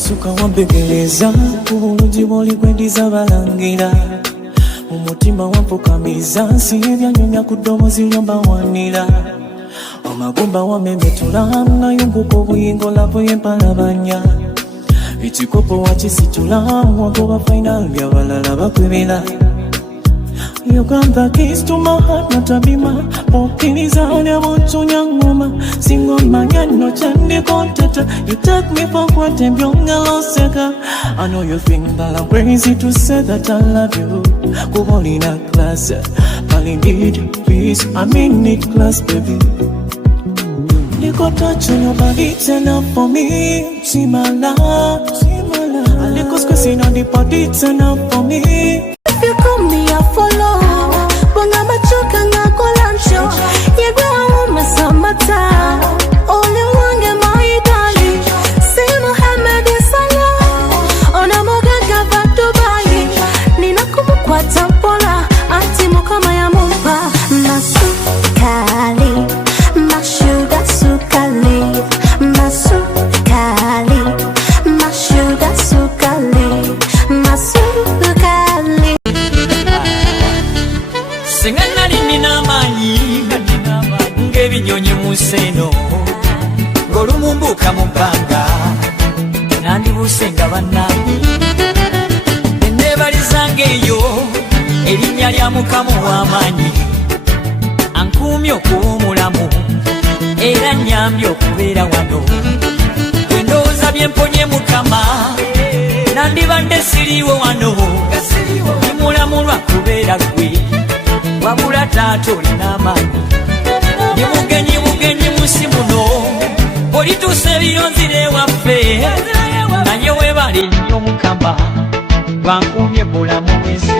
wasuka wambegereza kubulungi bwoli gwendiza balangira umutima wampukamiza nsi ebyanyonya ku ddoboozi lyombawanira amagumba wamemetula nayunguka obuyingo labo yempalabanya ekikopo wakisitula wagoba final byabalala bakwebera You got the keys to my heart, not a bima. Pokiniza nyabotonya ngoma. Singoma nyano chandi kontata. You take me for granted, byonga loseka. I know you think that I'm crazy to say that I love you. Go on in a class, but indeed, please, I mean it, class, baby. You got touch on your body, it's enough for me. See my love, see my love. A little squeezing on the body, it's enough for me. If you call me, I follow. Bonga machoka nga kolancho. Yegwe uma samata. Only one get my darling. Say Muhammad Salah. Ona mogaga vatu bayi. Nina kumukwata pola. Ati mukama ya mumpa. Masukali. Mashuga sukali. Masukali. Mashuga sukali. Masukali. Senga nali nina manyi ng'ebinyonyi mu nseno ng'olumumbuuka mu bbanga nandibuse nga bannange enneebalizanga eyo erinnya lya Mukama ow'amaanyi ankuumye okuba omulamu era nnyambye okubeera wano bwe ndowooza bye mponye Mukama nandibadde siriiwo wano ndi mulamu lwa kubeera ggwe wabula taata olina amaanyi ndi mugenyi munsi muno olituusa ebiyonzire ewaffe naye weebale nnyo Mukama lwankuumye bulamu bw'ensi